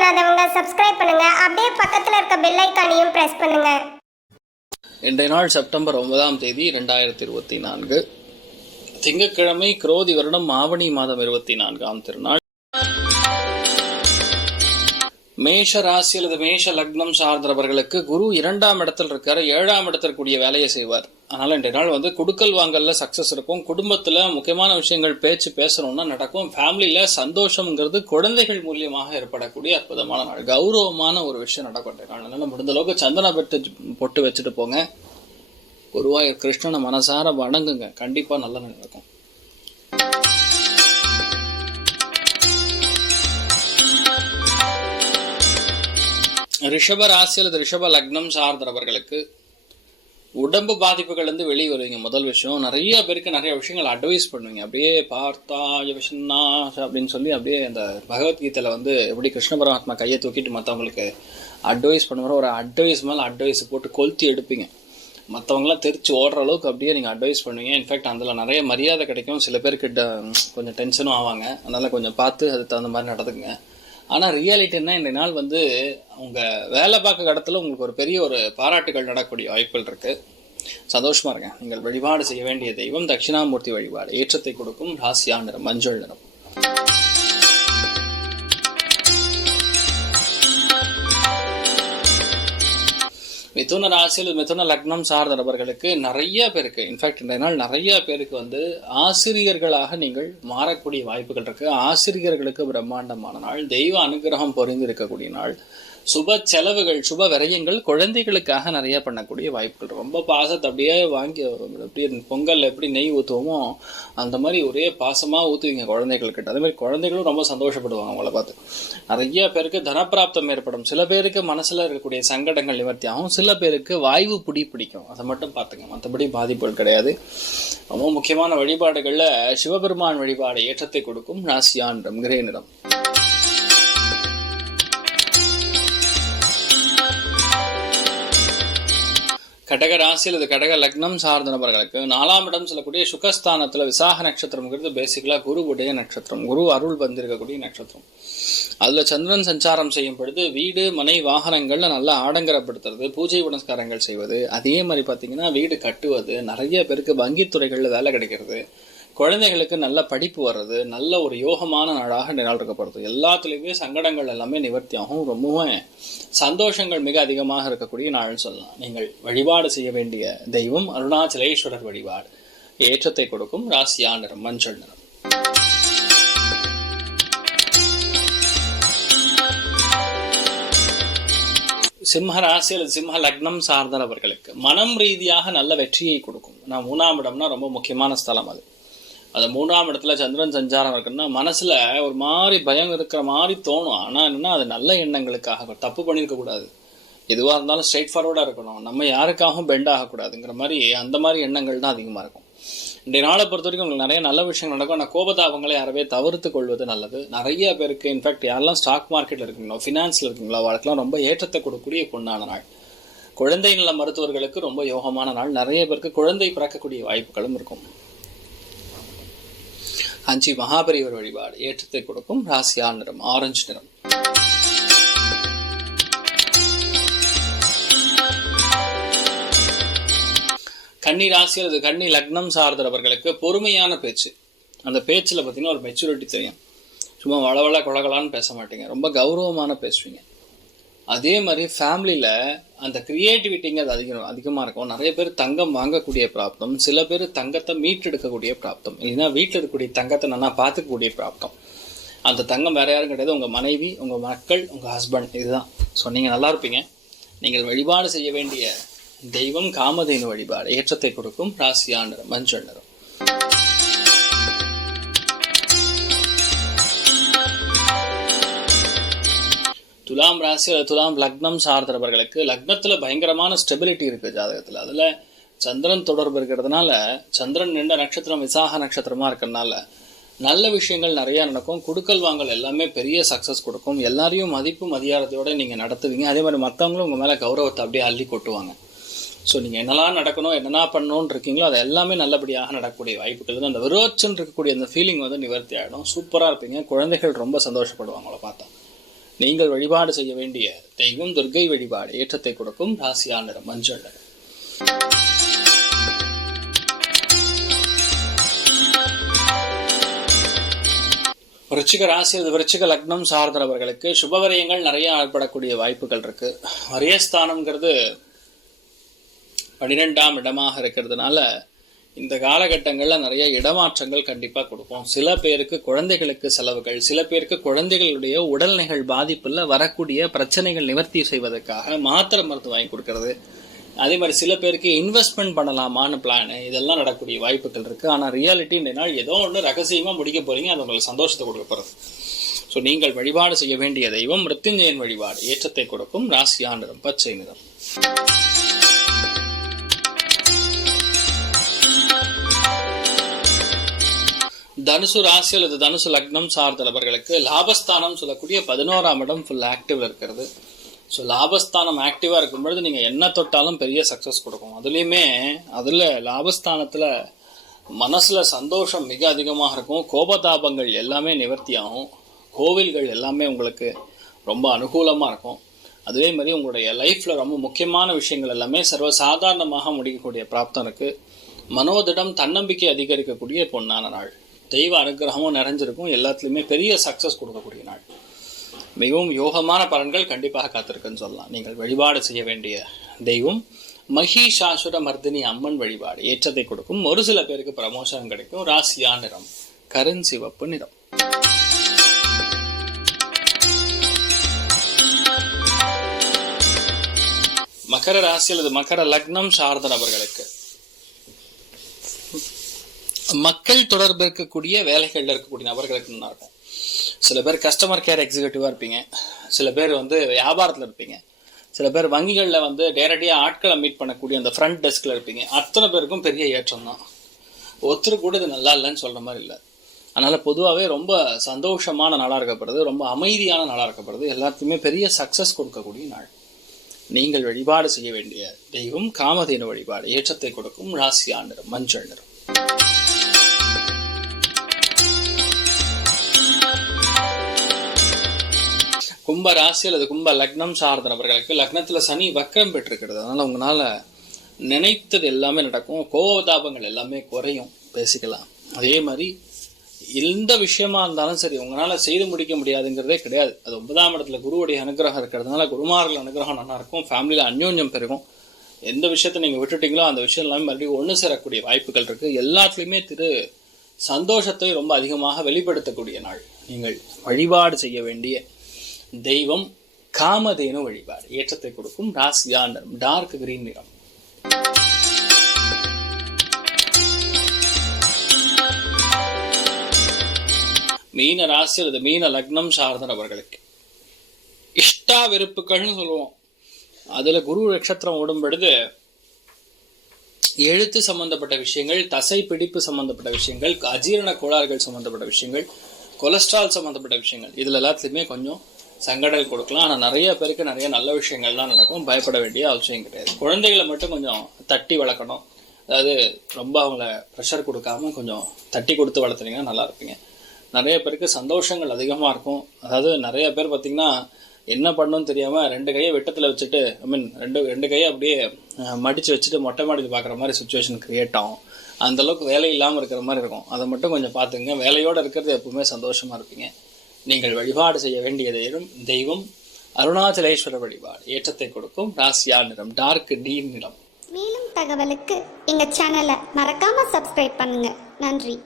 பண்ணாதவங்க சப்ஸ்கிரைப் பண்ணுங்க. அப்படியே பக்கத்துல இருக்க பெல் ஐகானையும் பிரஸ் பண்ணுங்க. இன்றைய நாள் செப்டம்பர் 9ஆம் தேதி 2024 திங்கட்கிழமை, குரோதி வருடம் ஆவணி மாதம் 24ஆம் திருநாள். மேஷ ராசி அல்லது மேஷ லக்னம் சார்ந்தவர்களுக்கு குரு 2ஆம் இடத்துல இருக்காரு. 7ஆம் இடத்துல கூடிய வேலையை செய்வார். அதனால இன்றைய நாள் குடுக்கல் வாங்கல்ல சக்சஸ் இருக்கும். குடும்பத்துல முக்கியமான விஷயங்கள் பேசணும்னா நடக்கும். ஃபேமிலியில சந்தோஷம்ங்கிறது குழந்தைகள் மூலியமாக ஏற்படக்கூடிய அற்புதமான நாள். கௌரவமான ஒரு விஷயம் நடக்கும் இன்றைய நாள். அதனால முடிந்த அளவுக்கு சந்தன பொட்டு வச்சுட்டு போங்க. குருவாயூர் கிருஷ்ணனை மனசார வணங்குங்க. கண்டிப்பா நல்ல நடக்கும். ரிஷப ராசி அல்லது ரிஷப லக்னம் சார்ந்தவர்களுக்கு உடம்பு பாதிப்புகள் இருந்து வெளியே வருவீங்க. முதல் விஷயம், நிறைய பேருக்கு நிறைய விஷயங்கள் அட்வைஸ் பண்ணுவீங்க. அப்படியே பார்த்தா விஷன்னா அப்படின்னு சொல்லி அப்படியே அந்த பகவத்கீதையில எப்படி கிருஷ்ண பரமாத்மா கையை தூக்கிட்டு மற்றவங்களுக்கு அட்வைஸ் பண்ணுவார ஒரு அட்வைஸ் மேலே அட்வைஸ் போட்டு கொளுத்தி எடுப்பீங்க. மற்றவங்களாம் தெரிச்சு ஓடுற அளவுக்கு அப்படியே நீங்கள் அட்வைஸ் பண்ணுவீங்க. இன்ஃபேக்ட் அதில் நிறைய மரியாதை கிடைக்கும். சில பேருக்கு கொஞ்சம் டென்ஷனும் ஆவாங்க. அதனால கொஞ்சம் பார்த்து அதுக்கு தகுந்த மாதிரி நடந்துக்குங்க. ஆனால் ரியாலிட்டின்னா இந்த நாள் உங்கள் வேலை பார்க்க இடத்துல உங்களுக்கு ஒரு பெரிய ஒரு பாராட்டுகள் நடக்கக்கூடிய வாய்ப்புகள் இருக்குது. சந்தோஷமாக இருங்க. நீங்கள் வழிபாடு செய்ய வேண்டிய தெய்வம் தட்சிணாமூர்த்தி வழிபாடு. ஏற்றத்தை கொடுக்கும் ராசியா நிறம் மஞ்சள் நிறம். மிதுன ராசியில் மிதுன லக்னம் சார்ந்த நபர்களுக்கு நிறைய பேருக்கு, இன்ஃபேக்ட் இந்த நாள் நிறைய பேருக்கு ஆசிரியர்களாக நீங்கள் மாறக்கூடிய வாய்ப்புகள் இருக்கு. ஆசிரியர்களுக்கு பிரம்மாண்டமான நாள். தெய்வ அனுகிரகம் பொறிந்து இருக்கக்கூடிய நாள். சுப செலவுகள், சுப விரயங்கள் குழந்தைகளுக்காக நிறைய பண்ணக்கூடிய வாய்ப்புகள். ரொம்ப பாசத்தை அப்படியே வாங்கி அப்படியே பொங்கல் எப்படி நெய் ஊற்றுவோமோ அந்த மாதிரி ஒரே பாசமாக ஊற்றுவீங்க குழந்தைகள்கிட்ட. அதே மாதிரி குழந்தைகளும் ரொம்ப சந்தோஷப்படுவாங்க அவங்கள பார்த்து. நிறைய பேருக்கு தனப்பிராப்தம் ஏற்படும். சில பேருக்கு மனசுல இருக்கக்கூடிய சங்கடங்கள் நிவர்த்தி ஆகும். சில பேருக்கு வாய்வு பிடிக்கும். அதை மட்டும் பார்த்துங்க. மற்றபடி பாதிப்புகள் கிடையாது. ரொம்ப முக்கியமான வழிபாடுகள்ல சிவபெருமான் வழிபாடு ஏற்றத்தை கொடுக்கும் ராசியா நிறம் கிரே நிறம். கடக ராசி அல்லது கடக லக்னம் சார்ந்த நபர்களுக்கு 4ஆம் இடம் சொல்லக்கூடிய சுகஸ்தானத்துல விசாக நட்சத்திரம்ங்கிறது பேசிக்கலா குருவுடைய நட்சத்திரம். குரு அருள் வந்திருக்கக்கூடிய நட்சத்திரம். அதுல சந்திரன் சஞ்சாரம் செய்யும் பொழுது வீடு மனை வாகனங்கள்ல நல்லா ஆடங்கரப்படுத்துறது, பூஜை புனஸ்காரங்கள் செய்வது, அதே மாதிரி பாத்தீங்கன்னா வீடு கட்டுவது, நிறைய பேருக்கு வங்கித்துறைகள்ல வேலை கிடைக்கிறது, குழந்தைகளுக்கு நல்ல படிப்பு வர்றது, நல்ல ஒரு யோகமான நாளாக இந்த நாள் இருக்கப்படுது. எல்லாத்துலேயுமே சங்கடங்கள் எல்லாமே நிவர்த்தி ஆகும். ரொம்பவும் சந்தோஷங்கள் மிக அதிகமாக இருக்கக்கூடிய நாள்னு சொல்லலாம். நீங்கள் வழிபாடு செய்ய வேண்டிய தெய்வம் அருணாச்சலேஸ்வரர் வழிபாடு. ஏற்றத்தை கொடுக்கும் ராசியா நிறம் மஞ்சள் நிறம். சிம்ம ராசி அல்லது சிம்ம லக்னம் சார்ந்தவர்களுக்கு மனம் ரீதியாக நல்ல வெற்றியை கொடுக்கும். 3ஆம் இடம்னா ரொம்ப முக்கியமான ஸ்தலம். அது 3ஆம் இடத்துல சந்திரன் சஞ்சாரம் இருக்குன்னா மனசுல ஒரு மாதிரி பயம் இருக்கிற மாதிரி தோணும். ஆனா என்னன்னா அது நல்ல எண்ணங்களுக்காக, தப்பு பண்ணியிருக்க கூடாது. எதுவாக இருந்தாலும் ஸ்ட்ரெயிட் ஃபார்வர்டா இருக்கணும். நம்ம யாருக்காகவும் பெண்ட் ஆகக்கூடாதுங்கிற மாதிரி அந்த மாதிரி எண்ணங்கள் தான் அதிகமா இருக்கும். இன்றைய நாளை பொறுத்த வரைக்கும் உங்களுக்கு நிறைய நல்ல விஷயங்கள் நடக்கும். ஆனால் கோபதாபங்களை யாரவே தவிர்த்து கொள்வது நல்லது. நிறைய பேருக்கு இன்ஃபேக்ட் யாரெல்லாம் ஸ்டாக் மார்க்கெட்ல இருக்கீங்களோ, ஃபினான்ஸ்ல இருக்கீங்களோ, அவளுக்கெல்லாம் ரொம்ப ஏற்றத்தை கொடுக்கக்கூடிய பொன்னான நாள். குழந்தை நல மருத்துவர்களுக்கு ரொம்ப யோகமான நாள். நிறைய பேருக்கு குழந்தை பிறக்கக்கூடிய வாய்ப்புகளும் இருக்கும். காஞ்சி மகாபெரியவர் வழிபாடு ஏற்றத்தை கொடுக்கும் ராசியா நிறம் ஆரஞ்சு நிறம். கன்னி ராசி அல்லது கன்னி லக்னம் சார்ந்தவர்களுக்கு பொறுமையான பேச்சு. அந்த பேச்சுல பாத்தீங்கன்னா ஒரு மெச்சூரிட்டி தெரியும். சும்மா வளவள கொலகலான்னு பேச மாட்டீங்க. ரொம்ப கௌரவமான பேசுவீங்க. அதே மாதிரி ஃபேமிலியில அந்த கிரியேட்டிவிட்டிங்க அது அதிகமா இருக்கும். நிறைய பேர் தங்கம் வாங்கக்கூடிய பிராப்தம், சில பேர் தங்கத்தை மீட்டெடுக்கக்கூடிய பிராப்தம், இல்லைன்னா வீட்டில் இருக்கக்கூடிய தங்கத்தை நல்லா பார்த்துக்கக்கூடிய பிராப்தம். அந்த தங்கம் வேற யாரும் கிடையாது, உங்க மனைவி, உங்க மக்கள், உங்க ஹஸ்பண்ட். இதுதான். ஸோ நீங்க நல்லா இருப்பீங்க. நீங்கள் வழிபாடு செய்ய வேண்டிய தெய்வம் காமதேனு வழிபாடு. ஏற்றத்தை கொடுக்கும் ராசியா நிறம் மஞ்சள் நிறம். துலாம் ராசி அல்லது துலாம் லக்னம் சார்ந்தவர்களுக்கு லக்னத்துல பயங்கரமான ஸ்டெபிலிட்டி இருக்கு ஜாதகத்துல. அதுல சந்திரன் தொடர்பு இருக்கிறதுனால, சந்திரன் நின்ற நட்சத்திரம் விசாக நட்சத்திரமா இருக்கிறதுனால நல்ல விஷயங்கள் நிறைய நடக்கும். குடுக்கல் வாங்கல் எல்லாமே பெரிய சக்சஸ் கொடுக்கும். எல்லாரையும் மதிப்பு மரியாதையோட நீங்க நடத்துவீங்க. அதே மாதிரி மற்றவங்களும் உங்க மேல கௌரவத்தை அப்படியே அள்ளி கொட்டுவாங்க. ஸோ நீங்கள் என்னெல்லாம் நடக்கணும், என்னென்ன பண்ணணும்னு இருக்கீங்களோ அது எல்லாமே நல்லபடியாக நடக்கக்கூடிய வாய்ப்புகள். அந்த விரோச்சன் இருக்கக்கூடிய அந்த ஃபீலிங் நிவர்த்தி ஆகிடும். சூப்பராக இருப்பீங்க. குழந்தைகள் ரொம்ப சந்தோஷப்படுவாங்க உங்களை பார்த்தா. நீங்கள் வழிபாடு செய்ய வேண்டிய தெய்வம் துர்க்கை வழிபாடு. ஏற்றத்தை கொடுக்கும் ராசியா நிறம் மஞ்சள் நிறம். விருச்சிக ராசி அல்லது விருச்சிக லக்னம் சார்ந்தவர்களுக்கு சுபவரியங்கள் நிறைய ஏற்படக்கூடிய வாய்ப்புகள் இருக்கு. வரியஸ்தானம்ங்கிறது 12ஆம் இடமாக இருக்கிறதுனால இந்த காலகட்டங்கள்ல நிறைய இடமாற்றங்கள் கண்டிப்பா கொடுக்கும். சில பேருக்கு குழந்தைகளுக்கு செலவுகள், சில பேருக்கு குழந்தைகளுடைய உடல்நிலைகள் பாதிப்புல வரக்கூடிய பிரச்சனைகள் நிவர்த்தி செய்வதற்காக மாத்திரை மருந்து வாங்கி கொடுக்கறது, அதே மாதிரி சில பேருக்கு இன்வெஸ்ட்மெண்ட் பண்ணலாமான்னு பிளான், இதெல்லாம் நடக்கக்கூடிய வாய்ப்புகள் இருக்கு. ஆனா ரியாலிட்டி இந்த நாள் ஏதோ ஒன்று ரகசியமா முடிக்க போறீங்க, அது உங்களுக்கு சந்தோஷத்தை கொடுக்க போறது. ஸோ நீங்கள் வழிபாடு செய்ய வேண்டிய தெய்வம் மிருத்யுஞ்சயன் வழிபாடு. ஏற்றத்தை கொடுக்கும் ராசியா நிறம் பச்சை நிறம். தனுசு ராசி அல்லது தனுசு லக்னம் சார்ந்தவர்களுக்கு லாபஸ்தானம் சொல்லக்கூடிய 11ஆம் இடம் ஃபுல் ஆக்டிவ்ல இருக்கிறது. ஸோ லாபஸ்தானம் ஆக்டிவா இருக்கும் பொழுது நீங்க என்ன தொட்டாலும் பெரிய சக்சஸ் கொடுக்கும். அதுல லாபஸ்தானத்துல மனசுல சந்தோஷம் மிக அதிகமாக இருக்கும். கோபதாபங்கள் எல்லாமே நிவர்த்தி ஆகும். கோவில்கள் எல்லாமே உங்களுக்கு ரொம்ப அனுகூலமா இருக்கும். அதே மாதிரி உங்களுடைய லைஃப்ல ரொம்ப முக்கியமான விஷயங்கள் எல்லாமே சர்வசாதாரணமாக முடிக்கக்கூடிய பிராப்தம் இருக்கு. மனோதிடம் தன்னம்பிக்கை அதிகரிக்கக்கூடிய பொன்னான நாள். தெய்வ அனுகிரகமும் நிறைஞ்சிருக்கும். எல்லாத்துலயுமே பெரிய சக்சஸ் கொடுக்கக்கூடிய நாள். மிகவும் யோகமான பலன்கள் கண்டிப்பாக காத்திருக்குன்னு சொல்லலாம். நீங்கள் வழிபாடு செய்ய வேண்டிய தெய்வம் மகிஷாசுர மர்தினி அம்மன் வழிபாடு. ஏற்றத்தை கொடுக்கும். ஒரு சில பேருக்கு ப்ரமோஷன் கிடைக்கும். ராசியா நிறம் கருஞ்சிவப்பு நிறம். மகர ராசி அல்லது மகர லக்னம் சார்ந்த நபர்களுக்கு மக்கள் தொடர்பு இருக்கக்கூடிய வேலைகள்ல இருக்கக்கூடிய நபர்களுக்கு நல்லா இருக்கும். சில பேர் கஸ்டமர் கேர் எக்ஸிக்யூட்டிவா இருப்பீங்க, சில பேர் வியாபாரத்துல இருப்பீங்க, சில பேர் வங்கிகள்ல டைரக்டியா ஆட்களை மீட் பண்ணக்கூடிய அந்த ஃப்ரண்ட் டெஸ்க்ல இருப்பீங்க. அத்தனை பேருக்கும் பெரிய ஏற்றம் தான். ஒருத்தர் கூட இது நல்லா இல்லைன்னு சொல்ற மாதிரி இல்லை. அதனால பொதுவாகவே ரொம்ப சந்தோஷமான நாளா இருக்கப்படுது, ரொம்ப அமைதியான நாளா இருக்கப்படுது. எல்லாத்துக்குமே பெரிய சக்சஸ் கொடுக்கக்கூடிய நாள். நீங்கள் வழிபாடு செய்ய வேண்டிய தெய்வம் காமதேனு வழிபாடு. ஏற்றத்தை கொடுக்கும் ராசியா நிறம் மஞ்சள் நிறம். கும்ப ராசி அல்லது கும்ப லக்னம் சார்ந்த நபர்களுக்கு லக்னத்துல சனி வக்கரம் பெற்றிருக்கிறது. அதனால உங்களால நினைத்தது எல்லாமே நடக்கும். கோபதாபங்கள் எல்லாமே குறையும் பேசிக்கலாம். அதே மாதிரி எந்த விஷயமா இருந்தாலும் சரி உங்களால செய்து முடிக்க முடியாதுங்கிறதே கிடையாது. அது 9ஆம் இடத்துல குருவுடைய அனுகிரகம் இருக்கிறதுனால குருமார்கள் அனுகிரகம் நல்லா இருக்கும். ஃபேமிலியில அந்யோன்யம் பெருகும். எந்த விஷயத்த நீங்க விட்டுட்டீங்களோ அந்த விஷயம் எல்லாமே மறுபடியும் ஒன்று சேரக்கூடிய வாய்ப்புகள் இருக்கு. எல்லாத்துலயுமே சந்தோஷத்தை ரொம்ப அதிகமாக வெளிப்படுத்தக்கூடிய நாள். நீங்கள் வழிபாடு செய்ய வேண்டிய தெய்வம் காமதேனு வழிபாடு. ஏற்றத்தை கொடுக்கும் ராசியா நிறம் டார்க் கிரீன் நிறம். மீன ராசி அல்லது மீன லக்னம் சார்ந்த நபர்களுக்கு இஷ்டா வெறுப்புகள்னு சொல்லுவோம். அதுல குரு நட்சத்திரம் ஓடும் பொழுது எழுத்து சம்பந்தப்பட்ட விஷயங்கள், தசை பிடிப்பு சம்பந்தப்பட்ட விஷயங்கள், அஜீரண கோளாறுகள் சம்பந்தப்பட்ட விஷயங்கள், கொலஸ்ட்ரால் சம்பந்தப்பட்ட விஷயங்கள், இதுல எல்லாத்துலயுமே கொஞ்சம் சங்கடங்கள் கொடுக்கலாம். ஆனா நிறைய பேருக்கு நிறைய நல்ல விஷயங்கள்லாம் நடக்கும். பயப்பட வேண்டிய அவசியம் கிடையாது. குழந்தைகளை மட்டும் கொஞ்சம் தட்டி வளர்க்கணும். அதாவது ரொம்ப அவங்கள ப்ரெஷர் கொடுக்காம கொஞ்சம் தட்டி கொடுத்து வளர்த்துனீங்கன்னா நல்லா இருப்பீங்க. நிறைய பேருக்கு சந்தோஷங்கள் அதிகமா இருக்கும். அதாவது நிறைய பேர் பார்த்தீங்கன்னா என்ன பண்ணணும்னு தெரியாம 2 கையை வெட்டத்துல வச்சுட்டு ரெண்டு கையை அப்படியே மடிச்சு வச்சுட்டு மொட்டை மாடியில் பார்க்குற மாதிரி சுச்சுவேஷன் கிரியேட் ஆகும். அந்த அளவுக்கு வேலை இல்லாமல் இருக்கிற மாதிரி இருக்கும். அதை மட்டும் கொஞ்சம் பார்த்துங்க. வேலையோட இருக்கிறது எப்பவுமே சந்தோஷமா இருப்பீங்க. நீங்கள் வழிபாடு செய்ய வேண்டிய தெய்வம் அருணாச்சலேஸ்வர வழிபாடு. ஏற்றத்தை கொடுக்கும் ராசியா நிறம் டார்க் டீன் நிறம். மேலும் தகவலுக்கு எங்க சேனலை மறக்காம சப்ஸ்கிரைப் பண்ணுங்க. நன்றி.